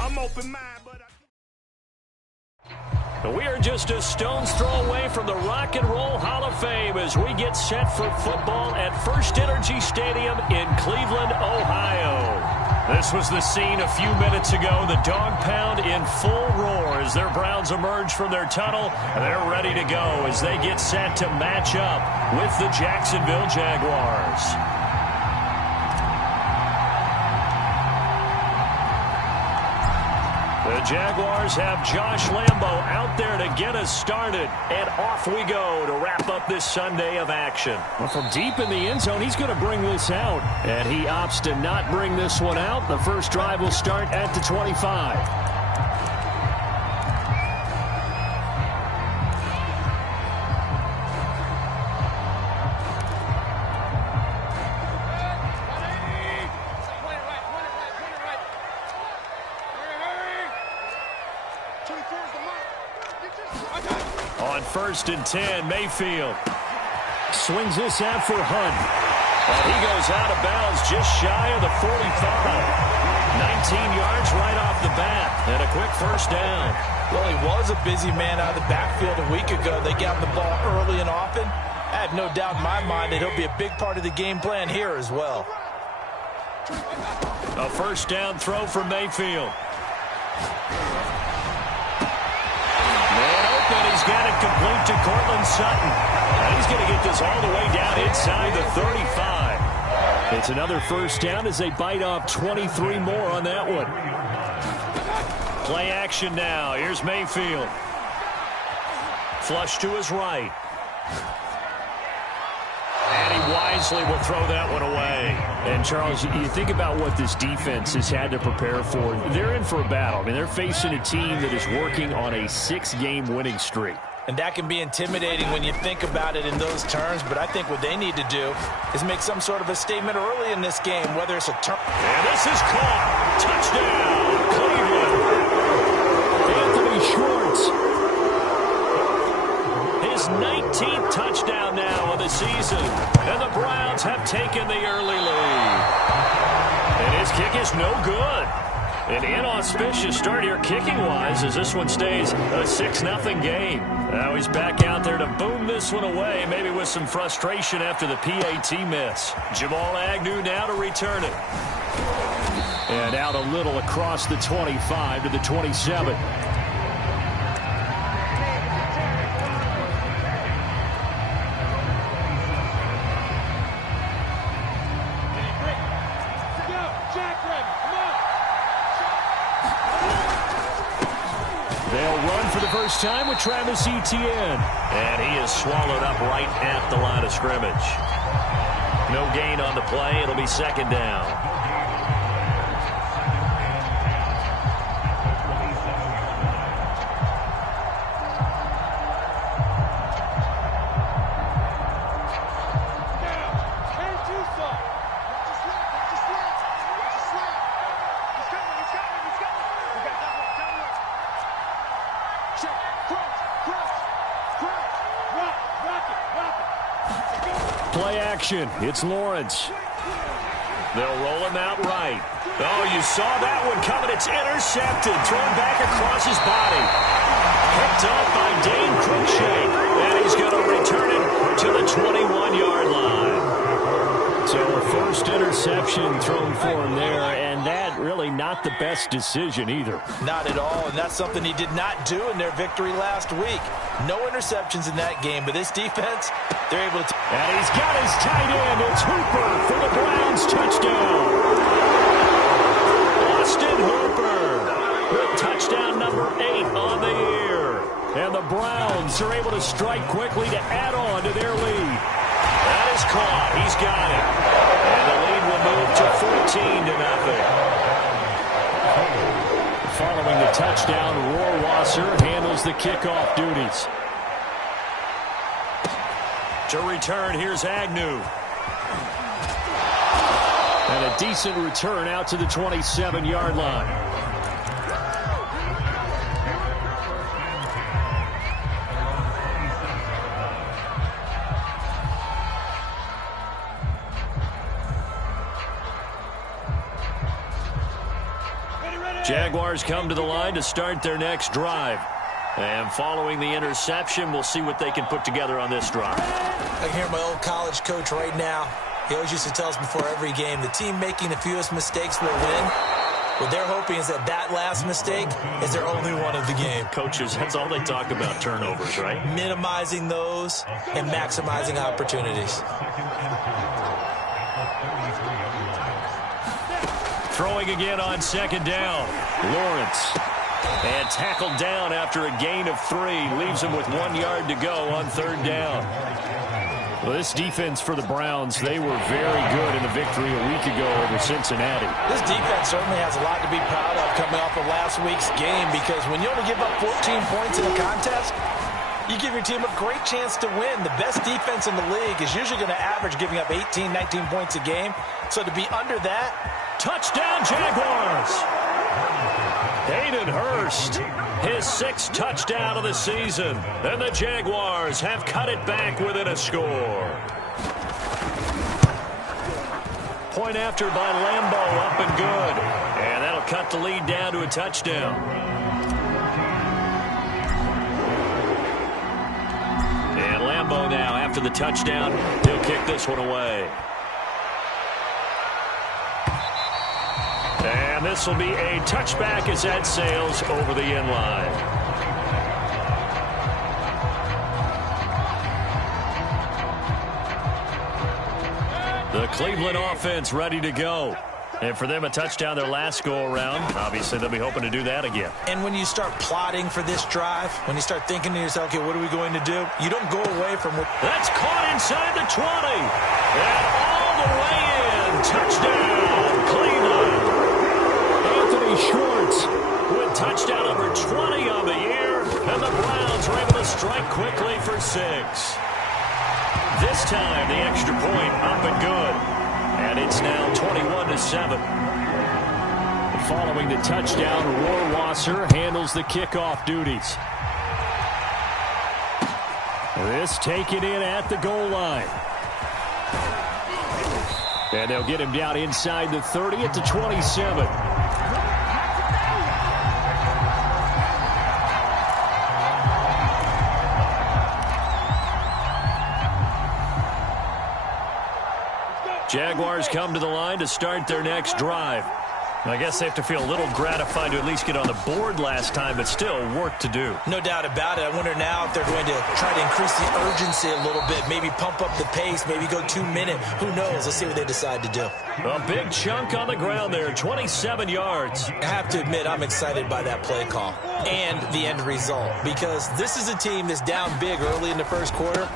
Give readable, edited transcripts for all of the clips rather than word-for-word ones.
I'm open-minded, but We are just a stone's throw away from the Rock and Roll Hall of Fame as we get set for football at First Energy Stadium in Cleveland, Ohio. This was the scene a few minutes ago. The dog pound in full roar as their Browns emerge from their tunnel. They're ready to go as they get set to match up with the Jacksonville Jaguars. The Jaguars have Josh Lambo out there to get us started. And off we go to wrap up this Sunday of action. Well, from deep in the end zone, he's going to bring this out. And he opts to not bring this one out. The first drive will start at the 25. On 1st and 10, Mayfield swings this out for Hunt. And he goes out of bounds just shy of the 45. 19 yards right off the bat. And a quick first down. Well, he was a busy man out of the backfield a week ago. They got the ball early and often. I have no doubt in my mind that he'll be a big part of the game plan here as well. A first down throw for Mayfield. He's got it complete to Cortland Sutton. And he's going to get this all the way down inside the 35. It's another first down as they bite off 23 more on that one. Play action now. Here's Mayfield. Flush to his right. And he wisely will throw that one away. And, Charles, you think about what this defense has had to prepare for. They're in for a battle. I mean, they're facing a team that is working on a 6-game winning streak. And that can be intimidating when you think about it in those terms. But I think what they need to do is make some sort of a statement early in this game, whether it's a turn. And this is caught. Touchdown, Cleveland. Anthony Schwartz. His 19th touchdown now of the season. And the Browns have taken the early lead. And his kick is no good. An inauspicious start here kicking-wise as this one stays a 6-0 game. Now he's back out there to boom this one away, maybe with some frustration after the PAT miss. Jamal Agnew now to return it. And out a little across the 25 to the 27. First time with Travis Etienne. And he is swallowed up right at the line of scrimmage. No gain on the play. It'll be second down. Play action. It's Lawrence. They'll roll him out right. Oh, you saw that one coming. It's intercepted. Thrown back across his body. Picked up by Dane Cruikshank. And he's going to return it to the 21-yard line. So a first interception thrown for him there, and that really not the best decision either. Not at all, and that's something he did not do in their victory last week. No interceptions in that game, but this defense, they're able to... And he's got his tight end. It's Hooper for the Browns touchdown. Austin Hooper with touchdown number 8 on the year. And the Browns are able to strike quickly to add on to their lead. That is caught. He's got it. And the lead will move to 14-0. Following the touchdown, Rohrwasser handles the kickoff duties. To return, here's Agnew. And a decent return out to the 27-yard line. Ready, ready. Jaguars come to the line to start their next drive. And following the interception, we'll see what they can put together on this drive. I can hear my old college coach right now. He always used to tell us before every game, the team making the fewest mistakes will win. What they're hoping is that last mistake is their only one of the game. Coaches, that's all they talk about, turnovers, right? Minimizing those and maximizing opportunities. Throwing again on second down. Lawrence. And tackled down after a gain of 3. Leaves him with 1 yard to go on third down. Well, this defense for the Browns, they were very good in the victory a week ago over Cincinnati. This defense certainly has a lot to be proud of coming off of last week's game, because when you only give up 14 points in a contest, you give your team a great chance to win. The best defense in the league is usually going to average giving up 18, 19 points a game. So to be under that. Touchdown, Jaguars! Hayden Hurst, his 6th touchdown of the season. And the Jaguars have cut it back within a score. Point after by Lambeau, up and good. And that'll cut the lead down to a touchdown. And Lambeau now, after the touchdown, he'll kick this one away. And this will be a touchback as that sails over the end line. The Cleveland offense ready to go. And for them, a touchdown their last go-around. Obviously, they'll be hoping to do that again. And when you start plotting for this drive, when you start thinking to yourself, okay, what are we going to do? You don't go away from what... That's caught inside the 20. And all the way in. Touchdown, Cleveland. Anthony Schwartz with touchdown number 20 on the year. And the Browns are able to strike quickly for 6. This time, the extra point up and good. And it's now 21-7. Following the touchdown, Rohrwasser handles the kickoff duties. This taken in at the goal line. And they'll get him down inside the 30 at the 27. Jaguars come to the line to start their next drive. I guess they have to feel a little gratified to at least get on the board last time, but still work to do. No doubt about it. I wonder now if they're going to try to increase the urgency a little bit, maybe pump up the pace, maybe go 2 minute. Who knows? Let's see what they decide to do. A big chunk on the ground there, 27 yards. I have to admit, I'm excited by that play call and the end result, because this is a team that's down big early in the first quarter.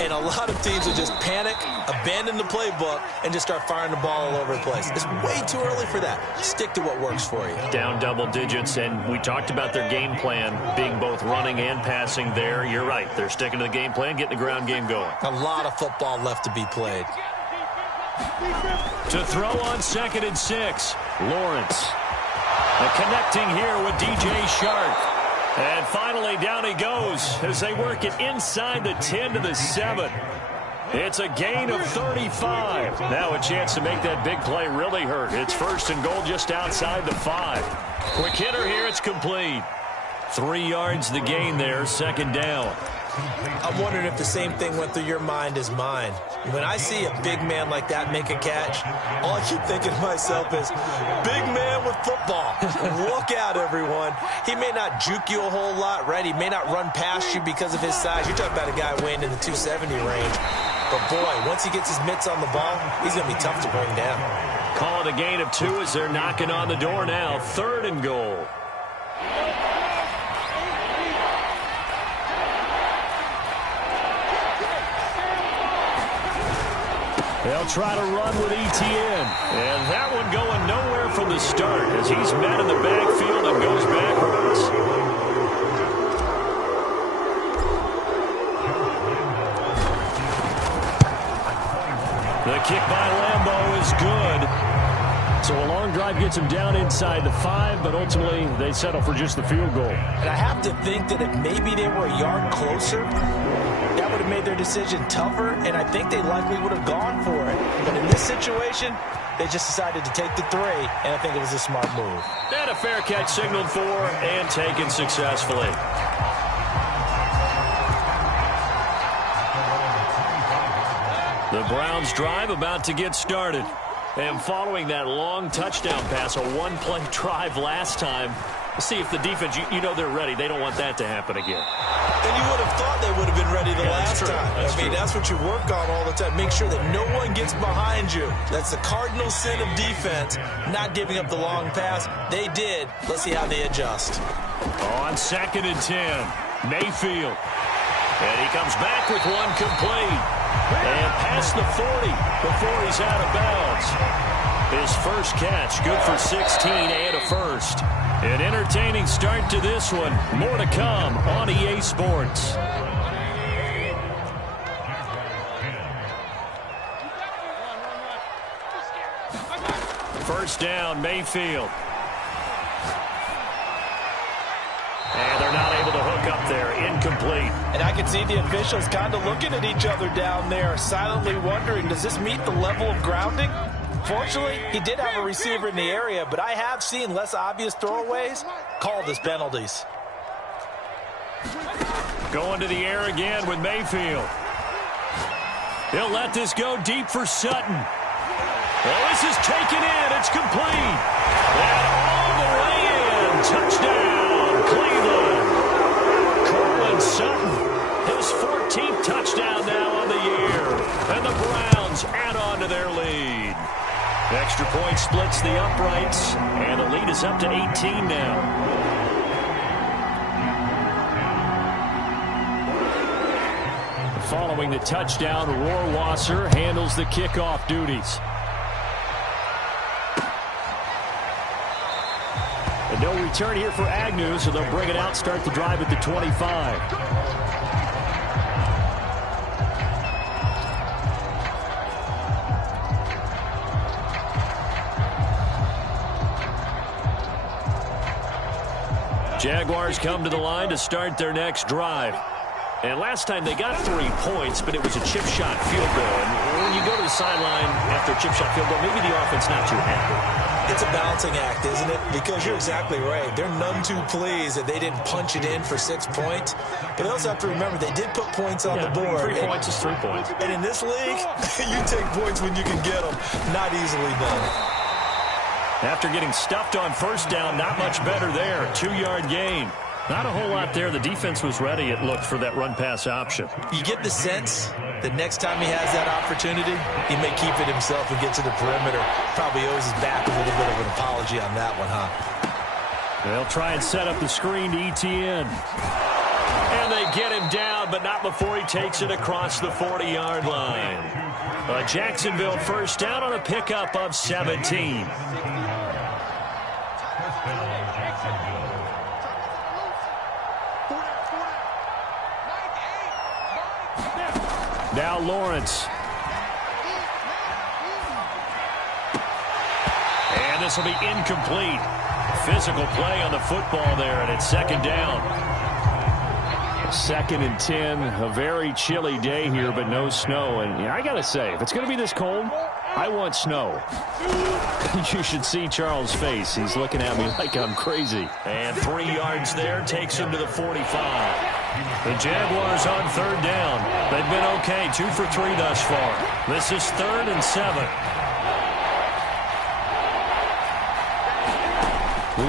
And a lot of teams will just panic, abandon the playbook, and just start firing the ball all over the place. It's way too early for that. Stick to what works for you. Down double digits, and we talked about their game plan being both running and passing there. You're right. They're sticking to the game plan, getting the ground game going. A lot of football left to be played. To throw on 2nd and 6, Lawrence. Connecting here with DJ Shark. And finally, down he goes as they work it inside the 10 to the 7. It's a gain of 35. Now a chance to make that big play really hurt. It's 1st and goal just outside the 5. Quick hitter here, it's complete. 3 yards the gain there, 2nd down. I'm wondering if the same thing went through your mind as mine. When I see a big man like that make a catch, all I keep thinking to myself is, big man with football. Look out, everyone. He may not juke you a whole lot, right? He may not run past you because of his size. You're talking about a guy weighing in the 270 range. But, boy, once he gets his mitts on the ball, he's going to be tough to bring down. Call it a gain of 2 as they're knocking on the door now. 3rd and goal. They'll try to run with Etienne. And that one going nowhere from the start as he's met in the backfield and goes backwards. The kick by Lambeau is good. So a long drive gets him down inside the 5, but ultimately they settle for just the field goal. And I have to think that if maybe they were a yard closer, that would have made their decision tougher, and I think they likely would have gone for it. But in this situation, they just decided to take the 3, and I think it was a smart move. And a fair catch signaled for and taken successfully. The Browns drive about to get started. And following that long touchdown pass, a one-play drive last time, see if the defense, you know they're ready. They don't want that to happen again. And you would have thought they would have been ready the last time. That's what you work on all the time. Make sure that no one gets behind you. That's the cardinal sin of defense, not giving up the long pass. They did. Let's see how they adjust. On 2nd and 10, Mayfield. And he comes back with one complete. And past the 40 before he's out of bounds. His first catch, good for 16 and a first. An entertaining start to this one. More to come on EA Sports. First down, Mayfield. And they're not able to hook up there. Incomplete. And I can see the officials kind of looking at each other down there, silently wondering, does this meet the level of grounding? Fortunately, he did have a receiver in the area, but I have seen less obvious throwaways called as penalties. Going to the air again with Mayfield. He'll let this go deep for Sutton. Well, this is taken in. It's complete. And all the way in. Touchdown, Cleveland. Courtland Sutton, his 14th touchdown now on the year. And the Browns add on to their lead. Extra point splits the uprights, and the lead is up to 18 now. Following the touchdown, Rohrwasser handles the kickoff duties. And no return here for Agnew, so they'll bring it out, start the drive at the 25. Jaguars come to the line to start their next drive. And last time they got 3 points, but it was a chip shot field goal. And when you go to the sideline after a chip shot field goal, maybe the offense not too happy. It's a balancing act, isn't it? Because you're exactly right. They're none too pleased that they didn't punch it in for 6 points. But they also have to remember they did put points on the board. 3 points is 3 points. And in this league, you take points when you can get them. Not easily done. After getting stuffed on first down, not much better there. 2-yard gain. Not a whole lot there. The defense was ready, it looked, for that run-pass option. You get the sense that next time he has that opportunity, he may keep it himself and get to the perimeter. Probably owes his back a little bit of an apology on that one, huh? They'll try and set up the screen to ETN. And they get him down, but not before he takes it across the 40-yard line. A Jacksonville first down on a pickup of 17. Now Lawrence. And this will be incomplete. Physical play on the football there, and it's second down. 2nd and 10, a very chilly day here, but no snow. And I got to say, if it's going to be this cold, I want snow. You should see Charles' face. He's looking at me like I'm crazy. And 3 yards there takes him to the 45. The Jaguars on third down. They've been okay, 2 for 3 thus far. This is 3rd and 7.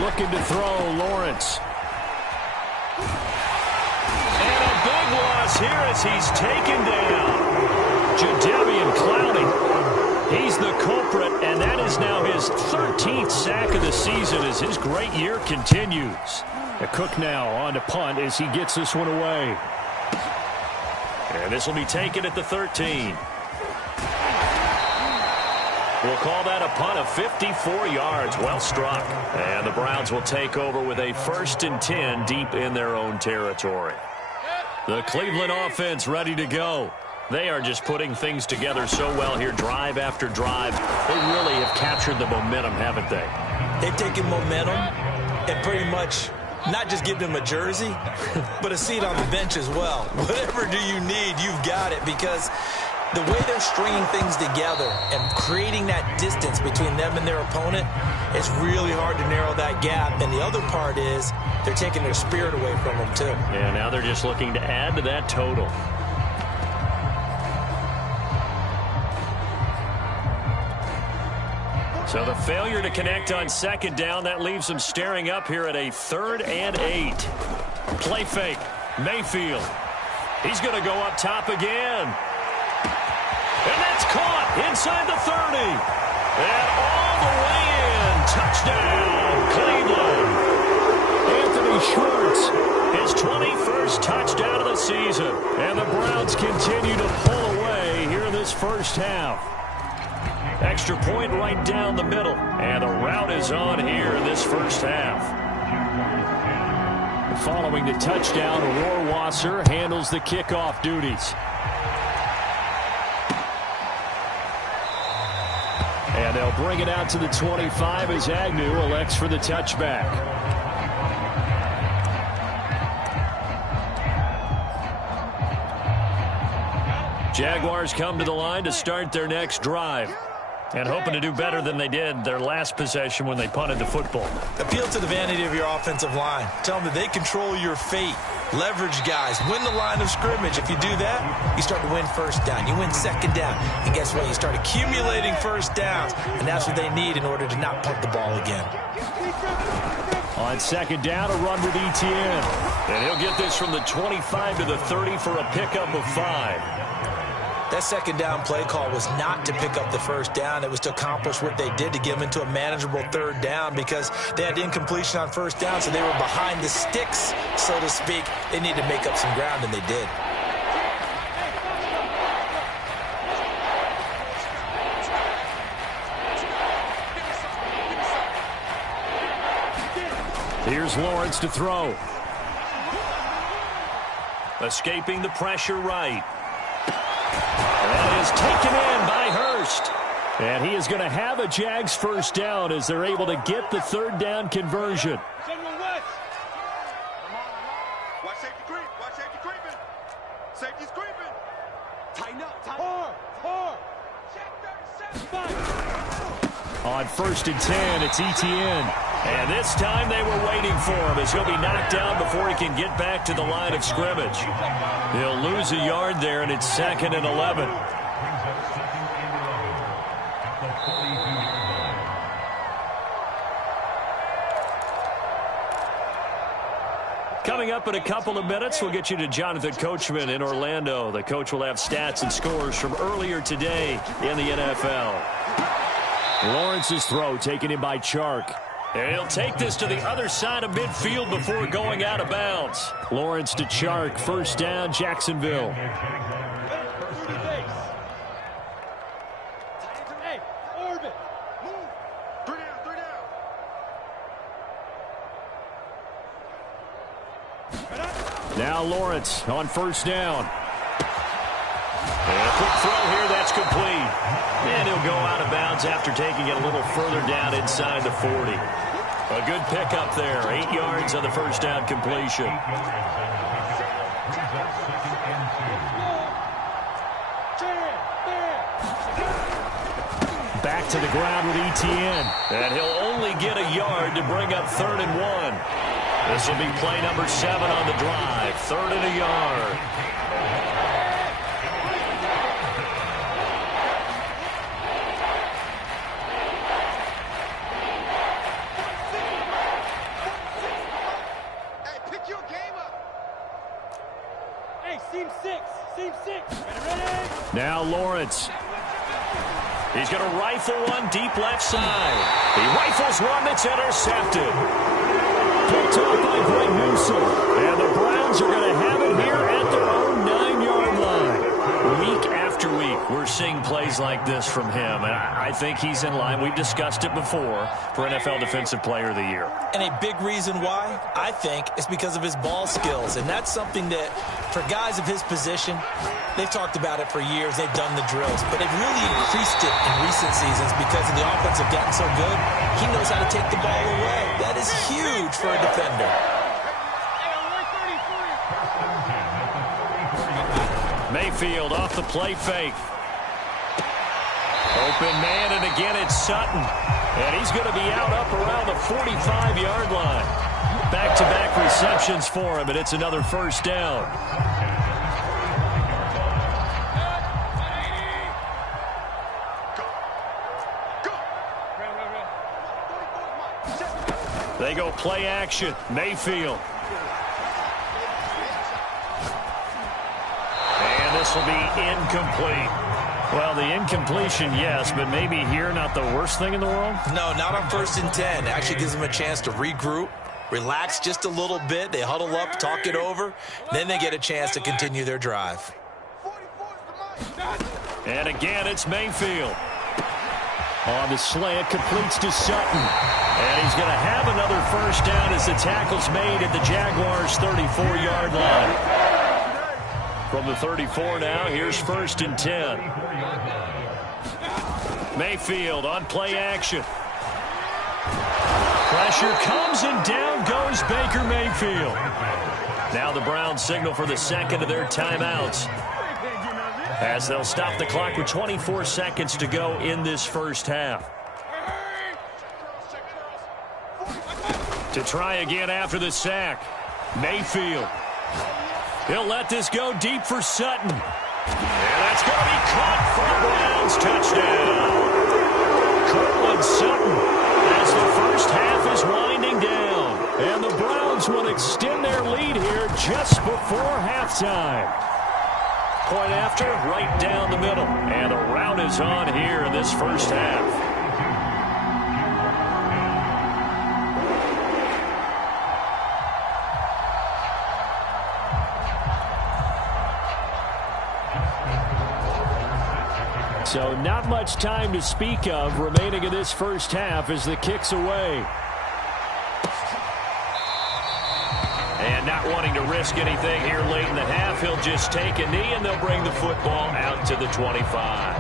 Looking to throw, Lawrence. And a big loss here as he's taken down. Jadeveon Clowney. He's the culprit, and that is now his 13th sack of the season as his great year continues. Cook now on to punt as he gets this one away. And this will be taken at the 13. We'll call that a punt of 54 yards. Well struck. And the Browns will take over with a 1st and 10 deep in their own territory. The Cleveland offense ready to go. They are just putting things together so well here, drive after drive. They really have captured the momentum, haven't they? They've taken momentum and pretty much not just giving him a jersey, but a seat on the bench as well. Whatever do you need, you've got it, because the way they're stringing things together and creating that distance between them and their opponent, it's really hard to narrow that gap. And the other part is they're taking their spirit away from them, too. Yeah, now they're just looking to add to that total. So the failure to connect on second down, that leaves them staring up here at a 3rd and 8. Play fake. Mayfield. He's going to go up top again. And that's caught inside the 30. And all the way in. Touchdown, Cleveland. Anthony Schwartz, his 21st touchdown of the season. And the Browns continue to pull away here in this first half. Extra point right down the middle. And the route is on here in this first half. Following the touchdown, Rohrwasser handles the kickoff duties. And they'll bring it out to the 25 as Agnew elects for the touchback. Jaguars come to the line to start their next drive. And hoping to do better than they did their last possession when they punted the football. Appeal to the vanity of your offensive line. Tell them that they control your fate. Leverage guys. Win the line of scrimmage. If you do that, you start to win first down. You win second down. And guess what? You start accumulating first downs. And that's what they need in order to not punt the ball again. On second down, a run with Etienne. And he'll get this from the 25 to the 30 for a pickup of 5. That second down play call was not to pick up the first down. It was to accomplish what they did, to get them into a manageable 3rd down, because they had incompletion on first down, so they were behind the sticks, so to speak. They needed to make up some ground, and they did. Here's Lawrence to throw. Escaping the pressure right. That is taken in by Hurst. And he is going to have a Jags first down as they're able to get the 3rd down conversion. Watch safety creep. Watch safety creeping. Safety's creeping. Tighten up. On 1st and 10, it's Etienne. And this time they were waiting for him as he'll be knocked down before he can get back to the line of scrimmage. He'll lose a yard there, and it's 2nd and 11. Coming up in a couple of minutes, we'll get you to Jonathan Coachman in Orlando. The coach will have stats and scores from earlier today in the NFL. Lawrence's throw taken in by Chark. And he'll take this to the other side of midfield before going out of bounds. Lawrence to Chark. First down, Jacksonville. Now Lawrence on first down. And a quick throw here, that's complete. And he'll go out of bounds after taking it a little further down inside the 40. A good pickup there. 8 yards on the first down completion. Back to the ground with Etienne. And he'll only get a yard to bring up 3rd and 1. This will be play number 7 on the drive. 3rd and a yard. Now Lawrence. He's going to rifle one deep left side. He rifles one that's intercepted. Picked up by Greg Newsome. And the Browns are going to have it here at their own 9-yard line. Week after week, we're seeing plays like this from him. And I think he's in line. We've discussed it before for NFL Defensive Player of the Year. And a big reason why, I think, is because of his ball skills. And that's something that, for guys of his position, they've talked about it for years. They've done the drills. But they've really increased it in recent seasons because the offense have gotten so good. He knows how to take the ball away. That is huge for a defender. Mayfield off the play fake. Open man, and again it's Sutton. And he's going to be out up around the 45-yard line. Back-to-back receptions for him, and it's another first down. They go play action. Mayfield. And this will be incomplete. Well, the incompletion, yes, but maybe here not the worst thing in the world? No, not on 1st and 10. Actually gives them a chance to regroup, relax just a little bit. They huddle up, talk it over. Then they get a chance to continue their drive. And again, it's Mayfield. On the slant, completes to Sutton. And he's going to have another first down as the tackle's made at the Jaguars' 34-yard line. From the 34 now, here's 1st and 10. Mayfield on play action. Pressure comes and down goes Baker Mayfield. Now the Browns signal for the second of their timeouts, as they'll stop the clock with 24 seconds to go in this first half. To try again after the sack, Mayfield. He'll let this go deep for Sutton. And that's going to be caught for the Browns. Touchdown. Courtland Sutton, as the first half is winding down. And the Browns will extend their lead here just before halftime. Point after, right down the middle. And the rout is on here in this first half. So not much time to speak of remaining in this first half as the kick's away. And not wanting to risk anything here late in the half, he'll just take a knee and they'll bring the football out to the 25.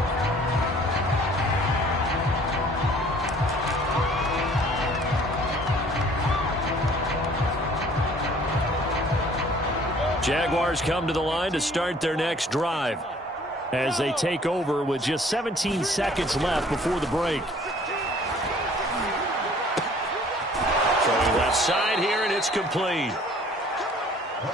Jaguars come to the line to start their next drive, as they take over with just 17 seconds left before the break. Throwing left side here, and it's complete.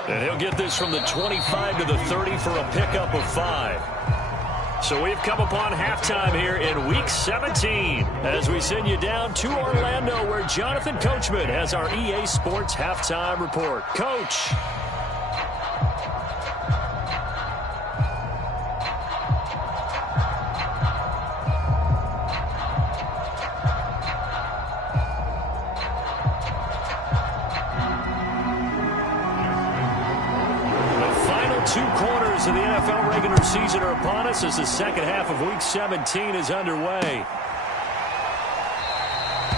And he'll get this from the 25 to the 30 for a pickup of 5. So we've come upon halftime here in Week 17 as we send you down to Orlando, where Jonathan Coachman has our EA Sports Halftime Report. Coach. Of the NFL regular season are upon us as the second half of Week 17 is underway.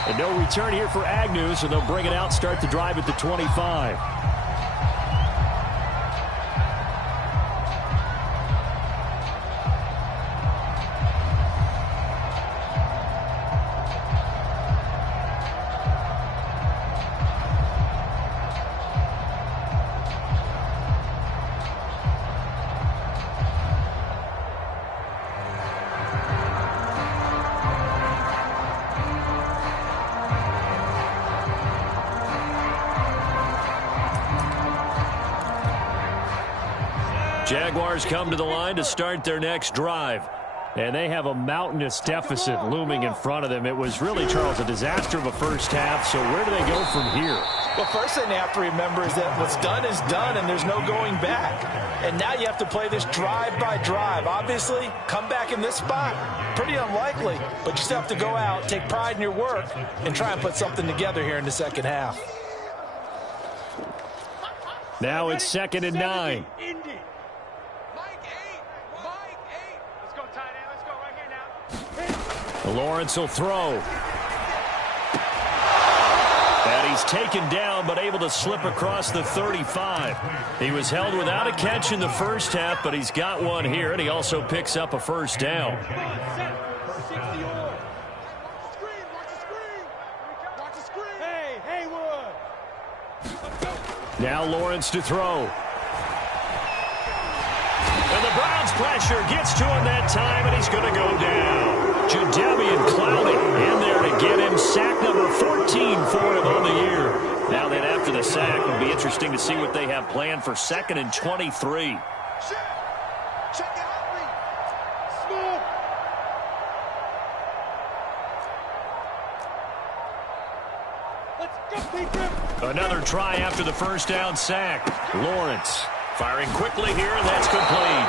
And no return here for Agnew, so they'll bring it out, start the drive at the 25. Jaguars come to the line to start their next drive. And they have a mountainous deficit looming in front of them. It was really, Charles, a disaster of a first half. So where do they go from here? Well, first thing they have to remember is that what's done is done, and there's no going back. And now you have to play this drive by drive. Obviously, come back in this spot, pretty unlikely. But you still have to go out, take pride in your work, and try and put something together here in the second half. Now it's 2nd and 9. Lawrence will throw. And he's taken down, but able to slip across the 35. He was held without a catch in the first half, but he's got one here, and he also picks up a first down. Now Lawrence to throw. And And the Browns pressure gets to him that time, and he's going to go down. Jadeveon Clowney in there to get him. Sack number 14 for him on the year. Now then, after the sack, it'll be interesting to see what they have planned for 2nd and 23. Check it out, Lee. Smooth. Let's go, Peter. Another try after the first down sack. Lawrence firing quickly here, and that's complete.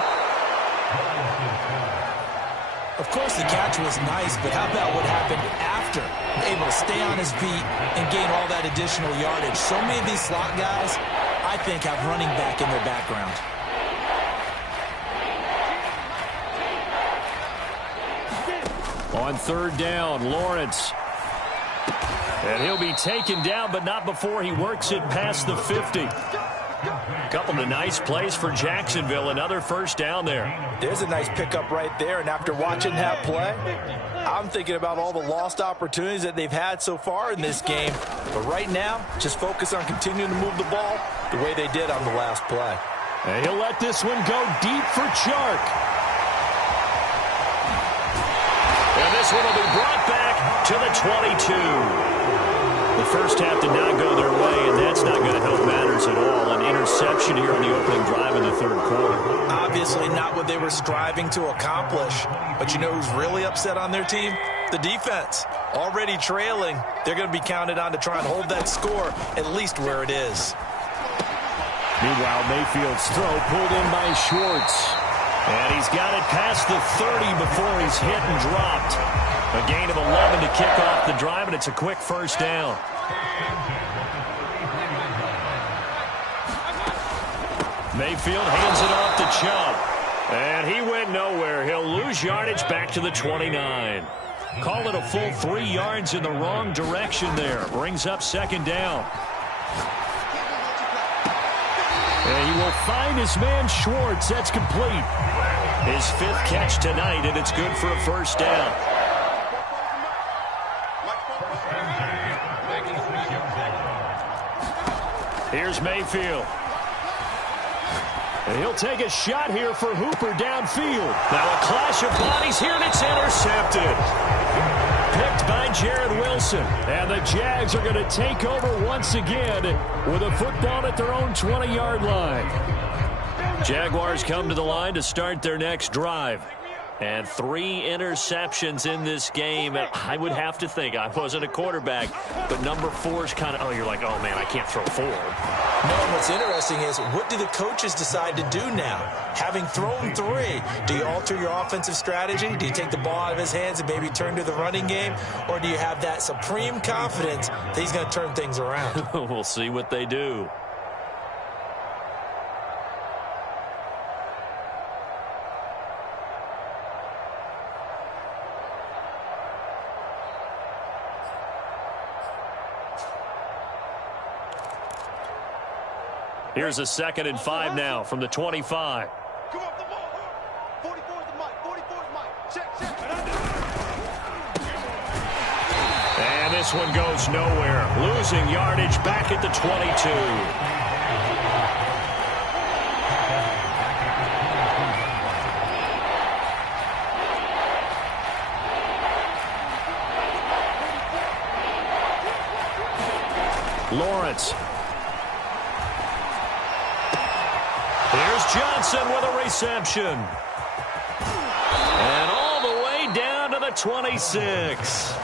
Of course, the catch was nice, but how about what happened after? Able to stay on his feet and gain all that additional yardage. So many of these slot guys, I think, have running back in their background. On 3rd down, Lawrence. And he'll be taken down, but not before he works it past the 50. Couple of nice plays for Jacksonville. Another first down there. There's a nice pickup right there, and after watching that play, I'm thinking about all the lost opportunities that they've had so far in this game. But right now, just focus on continuing to move the ball the way they did on the last play. And he'll let this one go deep for Chark. And this one will be brought back to the 22. The first half did not go their way, and that's not going to help matters at all. An interception here on the opening drive in the 3rd quarter. Obviously not what they were striving to accomplish. But you know who's really upset on their team? The defense. Already trailing, they're going to be counted on to try and hold that score at least where it is. Meanwhile, Mayfield's throw pulled in by Schwartz. And he's got it past the 30 before he's hit and dropped. A gain of 11 to kick off the drive, and it's a quick first down. Mayfield hands it off to Chubb. And he went nowhere. He'll lose yardage back to the 29. Call it a full 3 yards in the wrong direction there. Brings up 2nd down. And he will find his man Schwartz. That's complete. His 5th catch tonight, and it's good for a first down. Here's Mayfield. And he'll take a shot here for Hooper downfield. Now a clash of bodies here, and it's intercepted. Picked by Jared Wilson. And the Jags are going to take over once again with a football at their own 20-yard line. Jaguars come to the line to start their next drive. And 3 interceptions in this game. I would have to think, I wasn't a quarterback, but number 4 is kind of, you're like, oh, man, I can't throw 4. No, what's interesting is, what do the coaches decide to do now? Having thrown 3, do you alter your offensive strategy? Do you take the ball out of his hands and maybe turn to the running game? Or do you have that supreme confidence that he's going to turn things around? We'll see what they do. Here's a 2nd and 5 now from the 25. Come off the ball. 44 is the mic. 44 is mic. Check. And this one goes nowhere. Losing yardage back at the 22. Lawrence. Here's Johnson with a reception. And all the way down to the 26.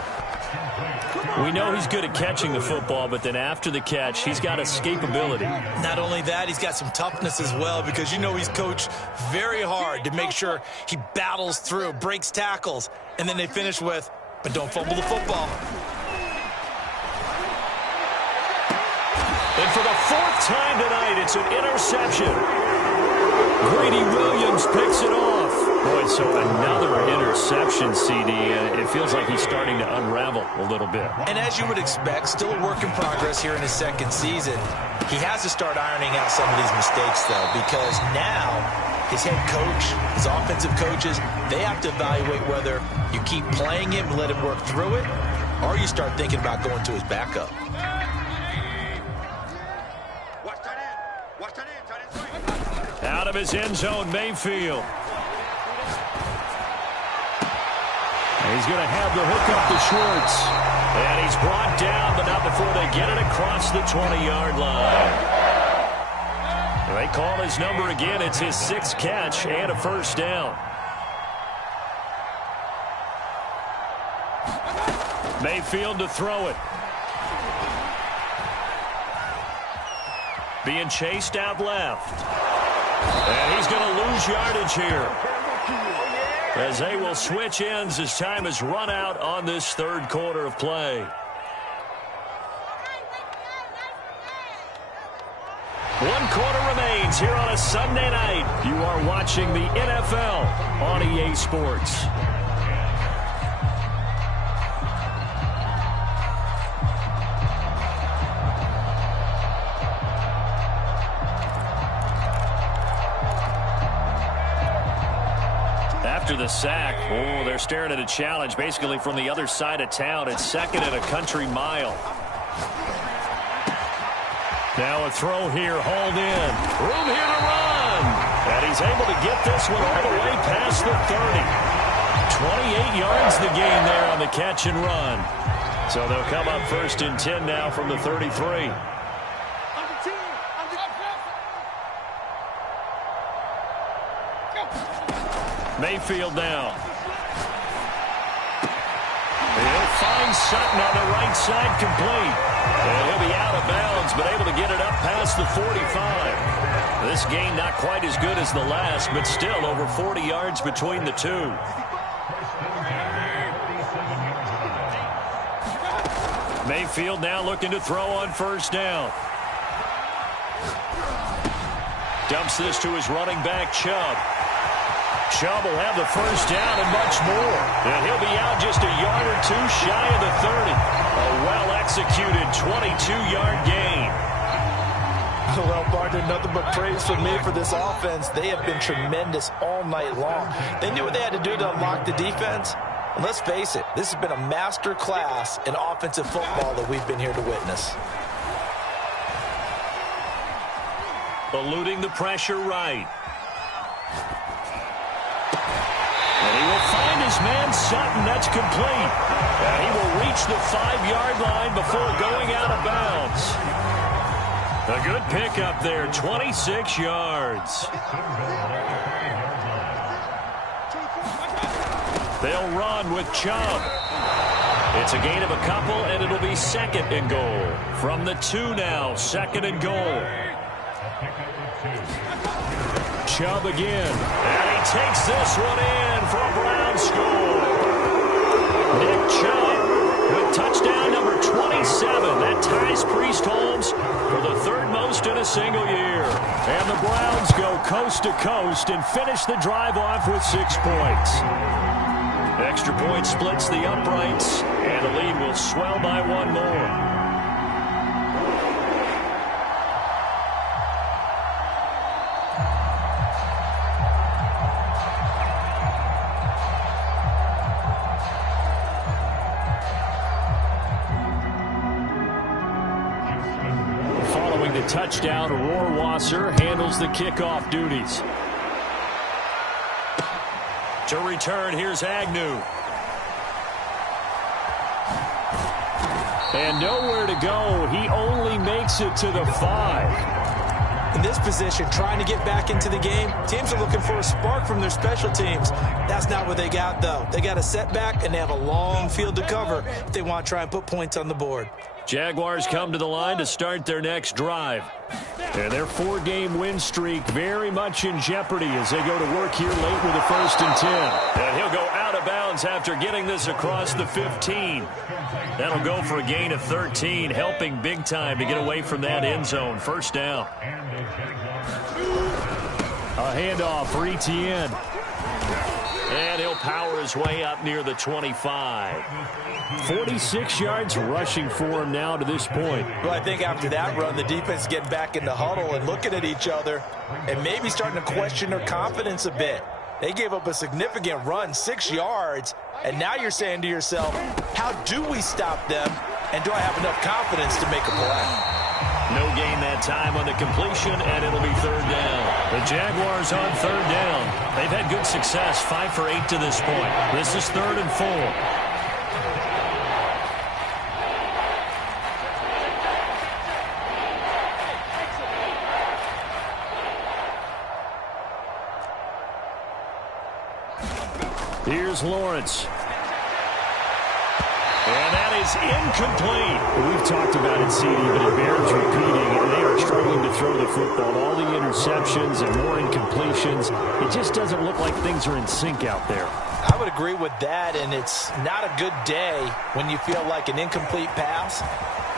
We know he's good at catching the football, but then after the catch, he's got escapability. Not only that, he's got some toughness as well, because you know he's coached very hard to make sure he battles through, breaks tackles, and then they finish with, but don't fumble the football. And for the 4th time tonight, it's an interception. Greedy Williams picks it off. Boy, so another interception, CD. It feels like he's starting to unravel a little bit. And as you would expect, still a work in progress here in his 2nd season. He has to start ironing out some of these mistakes, though, because now his head coach, his offensive coaches, they have to evaluate whether you keep playing him and let him work through it, or you start thinking about going to his backup. Watch that in. Watch that in. Tight end swing. Out of his end zone, Mayfield. He's going to have the hook up to Schwartz. And he's brought down, but not before they get it across the 20-yard line. They call his number again. It's his 6th catch and a first down. Mayfield to throw it. Being chased out left. And he's going to lose yardage here, as they will switch ends as time has run out on this third quarter of play. One quarter remains here on a Sunday night. You are watching the NFL on EA Sports. After the sack, they're staring at a challenge basically from the other side of town. It's 2nd and a country mile. Now a throw here, hauled in. Room here to run. And he's able to get this one all the way past the 30. 28 yards the gain there on the catch and run. So they'll come up 1st and 10 now from the 33. Mayfield now. He'll find Sutton on the right side, complete. And he'll be out of bounds, but able to get it up past the 45. This gain not quite as good as the last, but still over 40 yards between the two. Mayfield now looking to throw on first down. Dumps this to his running back, Chubb. Chubb will have the first down and much more. And he'll be out just a yard or two shy of the 30. A well-executed 22-yard gain. Well, Barton, nothing but praise from me for this offense. They have been tremendous all night long. They knew what they had to do to unlock the defense. And let's face it, this has been a master class in offensive football that we've been here to witness. Eluding the pressure right. And he will find his man Sutton. That's complete. And he will reach the 5-yard line before going out of bounds. A good pickup there, 26 yards. They'll run with Chubb. It's a gain of a couple, and it'll be 2nd and goal. From the 2 now, 2nd and goal. Chubb again. And he takes this one in for a Brown score. Nick Chubb with touchdown number 27. That ties Priest Holmes for the 3rd most in a single year. And the Browns go coast to coast and finish the drive off with 6 points. Extra point splits the uprights, and the lead will swell by 1 more. Following the touchdown, Rohrwasser handles the kickoff duties. To return, here's Agnew. And nowhere to go. He only makes it to the 5. In this position, trying to get back into the game, teams are looking for a spark from their special teams. That's not what they got, though. They got a setback, and they have a long field to cover if they want to try and put points on the board. Jaguars come to the line to start their next drive. And their 4-game win streak very much in jeopardy as they go to work here late with a 1st and 10. And he'll go out of bounds after getting this across the 15. That'll go for a gain of 13, helping big time to get away from that end zone. First down. A handoff for Etienne. And he'll power his way up near the 25. 46 yards rushing for him now to this point. Well, I think after that run, the defense getting back in the huddle and looking at each other and maybe starting to question their confidence a bit. They gave up a significant run, 6 yards, and now you're saying to yourself, how do we stop them, and do I have enough confidence to make a play? No gain that that time on the completion, and it'll be third down. The Jaguars on third down. They've had good success, 5 for 8 to this point. This is 3rd and 4. Here's Lawrence. And that is incomplete. We've talked about it, CD, but it bears repeating. They are struggling to throw the football. All the interceptions and more incompletions. It just doesn't look like things are in sync out there. I would agree with that, and it's not a good day when you feel like an incomplete pass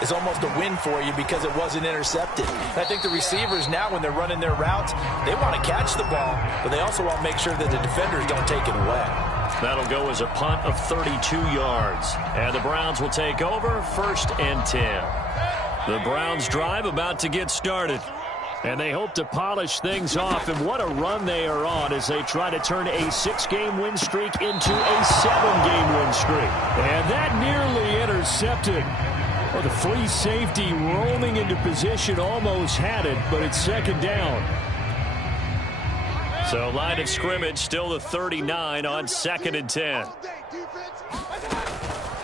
is almost a win for you because it wasn't intercepted. I think the receivers now, when they're running their routes, they want to catch the ball, but they also want to make sure that the defenders don't take it away. That'll go as a punt of 32 yards. And the Browns will take over, 1st and 10. The Browns drive about to get started. And they hope to polish things off. And what a run they are on as they try to turn a 6-game win streak into a 7-game win streak. And that nearly intercepted. Well, the free safety roaming into position almost had it, but it's 2nd down. So line of scrimmage still the 39 on 2nd and 10.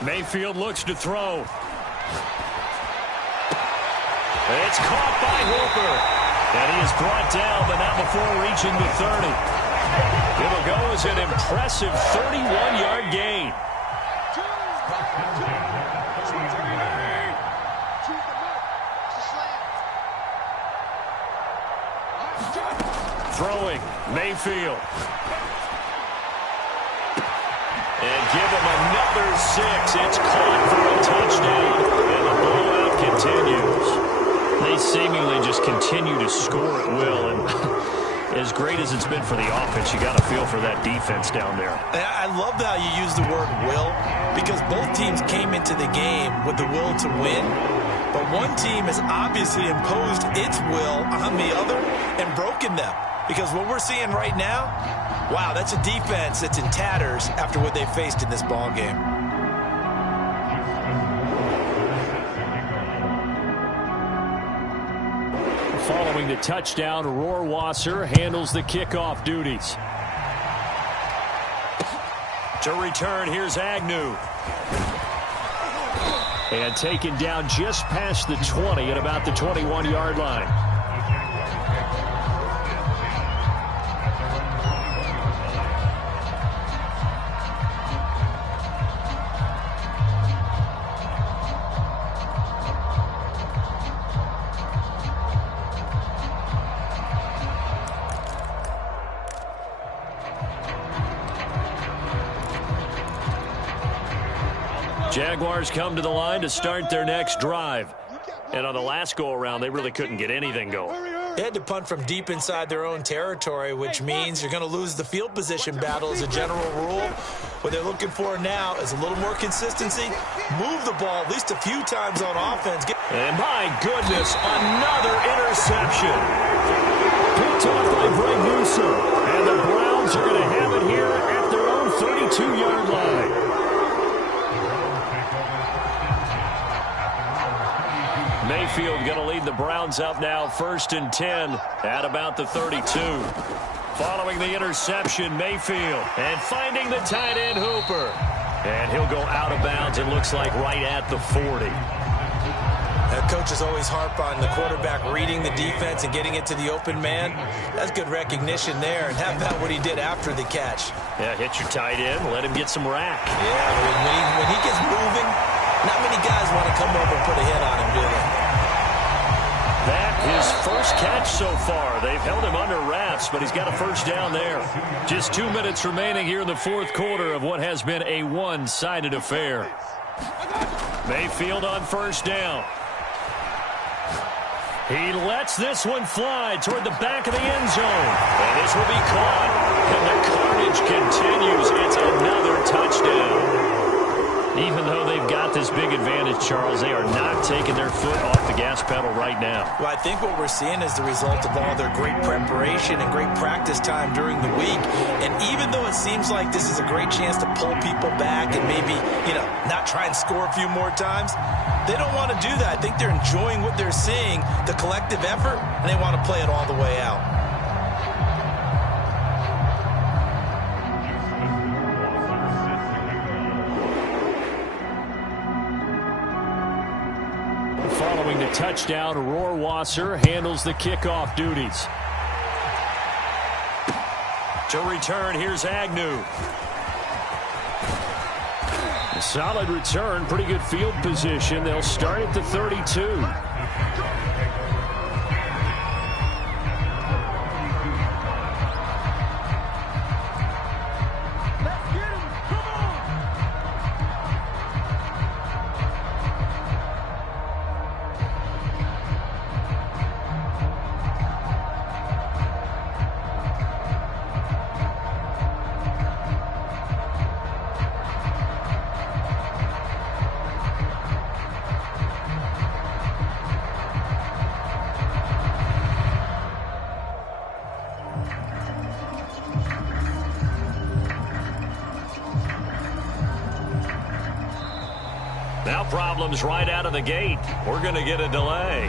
Mayfield looks to throw. It's caught by Hooper. And he is brought down, but not before reaching the 30. It'll go as an impressive 31-yard gain. Throwing, Mayfield. And give him another 6. It's caught for a touchdown. And the blowout continues. They seemingly just continue to score at will. And as great as it's been for the offense, you got to feel for that defense down there. I love how you use the word will, because both teams came into the game with the will to win. But one team has obviously imposed its will on the other and broken them. Because what we're seeing right now, wow, that's a defense that's in tatters after what they faced in this ball game. Following the touchdown, Rohrwasser handles the kickoff duties. To return, here's Agnew. And taken down just past the 20 at about the 21-yard line. Jaguars come to the line to start their next drive. And on the last go-around, they really couldn't get anything going. They had to punt from deep inside their own territory, which means you're going to lose the field position battle as a general rule. What they're looking for now is a little more consistency. Move the ball at least a few times on offense. And my goodness, another interception. Picked off by Greg Newsome. And the Browns are going to have it here at their own 32-yard line. Mayfield going to lead the Browns up now, 1st and 10 at about the 32. Following the interception, Mayfield, and finding the tight end, Hooper. And he'll go out of bounds, it looks like right at the 40. Coaches always harp on the quarterback reading the defense and getting it to the open man. That's good recognition there. And how about what he did after the catch? Yeah, hit your tight end, let him get some rack. Yeah, when he gets moving, not many guys want to come over and put a hit on him, do they? That his first catch so far. They've held him under wraps, but he's got a first down there. Just 2 minutes remaining here in the 4th quarter of what has been a one-sided affair. Mayfield on 1st down. He lets this one fly toward the back of the end zone. And this will be caught. And the carnage continues. It's another touchdown. Even though they've got this big advantage, Charles, they are not taking their foot off the gas pedal right now. Well, I think what we're seeing is the result of all their great preparation and great practice time during the week. And even though it seems like this is a great chance to pull people back and maybe, not try and score a few more times, They don't want to do that. I think they're enjoying what they're seeing, the collective effort, and they want to play it all the way out. Following the touchdown, Rohrwasser handles the kickoff duties. To return, here's Agnew. A solid return, pretty good field position. They'll start at the 32. Now problems right out of the gate. We're going to get a delay.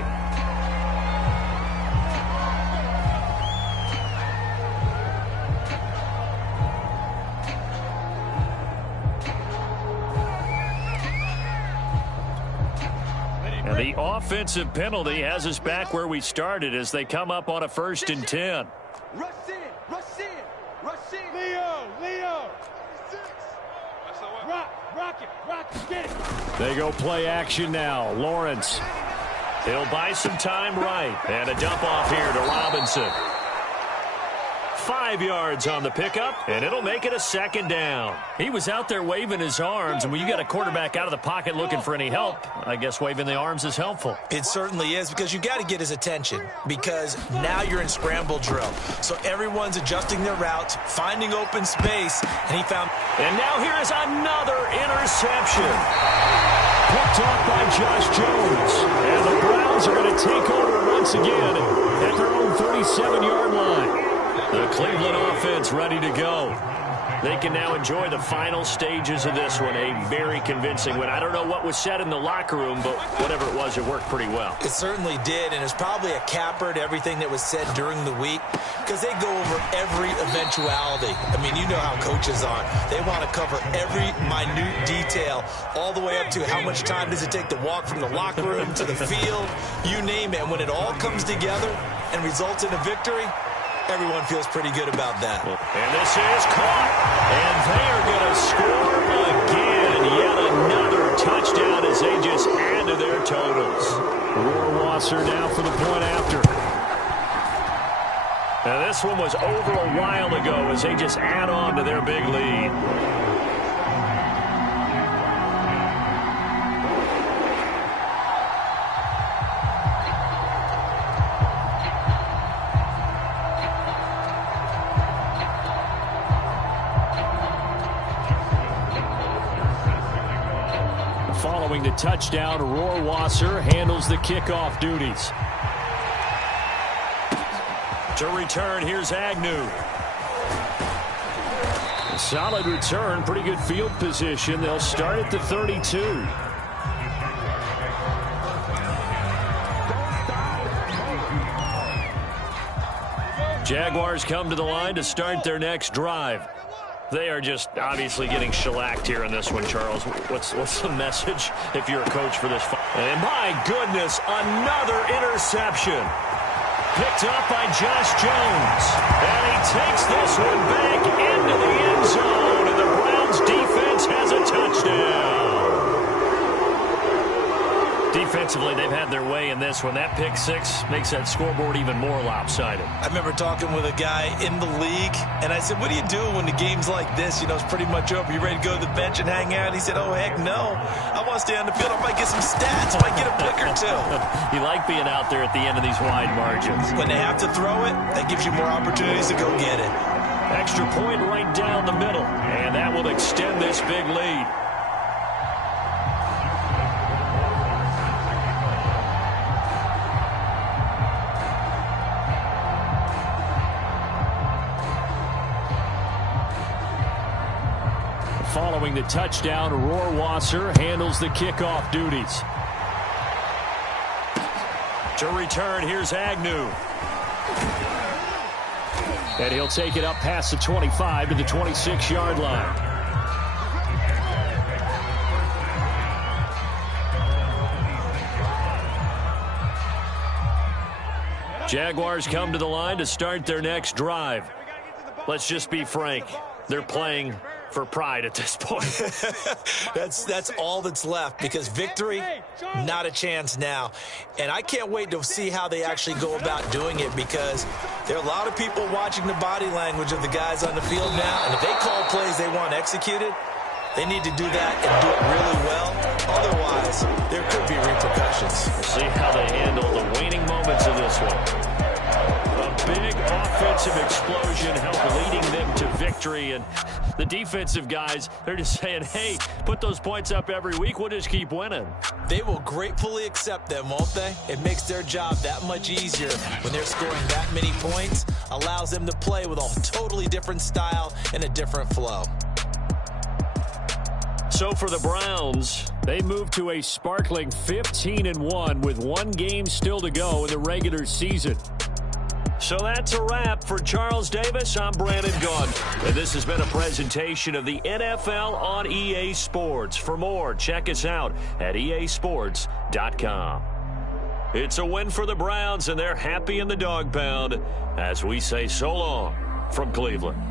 And the offensive penalty has us back where we started as they come up on a 1st and 10. Rush in, rush in, rush in. Leo. Rock it, get it. They go play action now. Lawrence. He'll buy some time right. And a dump off here to Robinson. 5 yards on the pickup, and it'll make it a 2nd down. He was out there waving his arms, and when you got a quarterback out of the pocket looking for any help, I guess waving the arms is helpful. It certainly is, because you got to get his attention, because now you're in scramble drill. So everyone's adjusting their routes, finding open space, and he found... And now here is another interception. Picked off by Josh Jones. And the Browns are going to take over once again at their own 37-yard line. The Cleveland offense ready to go. They can now enjoy the final stages of this one. A very convincing win. I don't know what was said in the locker room, but whatever it was, it worked pretty well. It certainly did, and it's probably a capper to everything that was said during the week, because they go over every eventuality. I mean, you know how coaches are. They want to cover every minute detail, all the way up to how much time does it take to walk from the locker room to the field, you name it. And when it all comes together and results in a victory, everyone feels pretty good about that. And this is caught. And they are going to score again. Yet another touchdown as they just add to their totals. Rohrwasser now for the point after. Now this one was over a while ago as they just add on to their big lead. Following the touchdown, Rohrwasser handles the kickoff duties. To return, here's Agnew. A solid return, pretty good field position. They'll start at the 32. Jaguars come to the line to start their next drive. They are just obviously getting shellacked here in this one, Charles. What's the message if you're a coach for this? And my goodness, another interception. Picked up by Josh Jones. And he takes this one back into the end zone. And the Browns defense has a touchdown. Defensively, they've had their way in this one. That pick six makes that scoreboard even more lopsided. I remember talking with a guy in the league, and I said, what do you do when the game's like this? You know, it's pretty much over. You ready to go to the bench and hang out? He said, oh, heck no. I want to stay on the field. I might get some stats. I might get a pick or two. You like being out there at the end of these wide margins. When they have to throw it, that gives you more opportunities to go get it. Extra point right down the middle, and that will extend this big lead. Following the touchdown, Rohrwasser handles the kickoff duties. To return, here's Agnew. And he'll take it up past the 25 to the 26-yard line. Jaguars come to the line to start their next drive. Let's just be frank. They're playing for pride at this point. That's all that's left, because victory, not a chance now. And I can't wait to see how they actually go about doing it, because there are a lot of people watching the body language of the guys on the field now, and if they call plays they want executed, they need to do that and do it really well. Otherwise, there could be repercussions. We'll see how they handle the waning moments of this one. A big offensive explosion helped leading them to victory. And the defensive guys, they're just saying, hey, put those points up every week. We'll just keep winning. They will gratefully accept them, won't they? It makes their job that much easier when they're scoring that many points. Allows them to play with a totally different style and a different flow. So for the Browns, they move to a sparkling 15-1 with one game still to go in the regular season. So that's a wrap. For Charles Davis, I'm Brandon Gaudin. And this has been a presentation of the NFL on EA Sports. For more, check us out at easports.com. It's a win for the Browns, and they're happy in the dog pound as we say so long from Cleveland.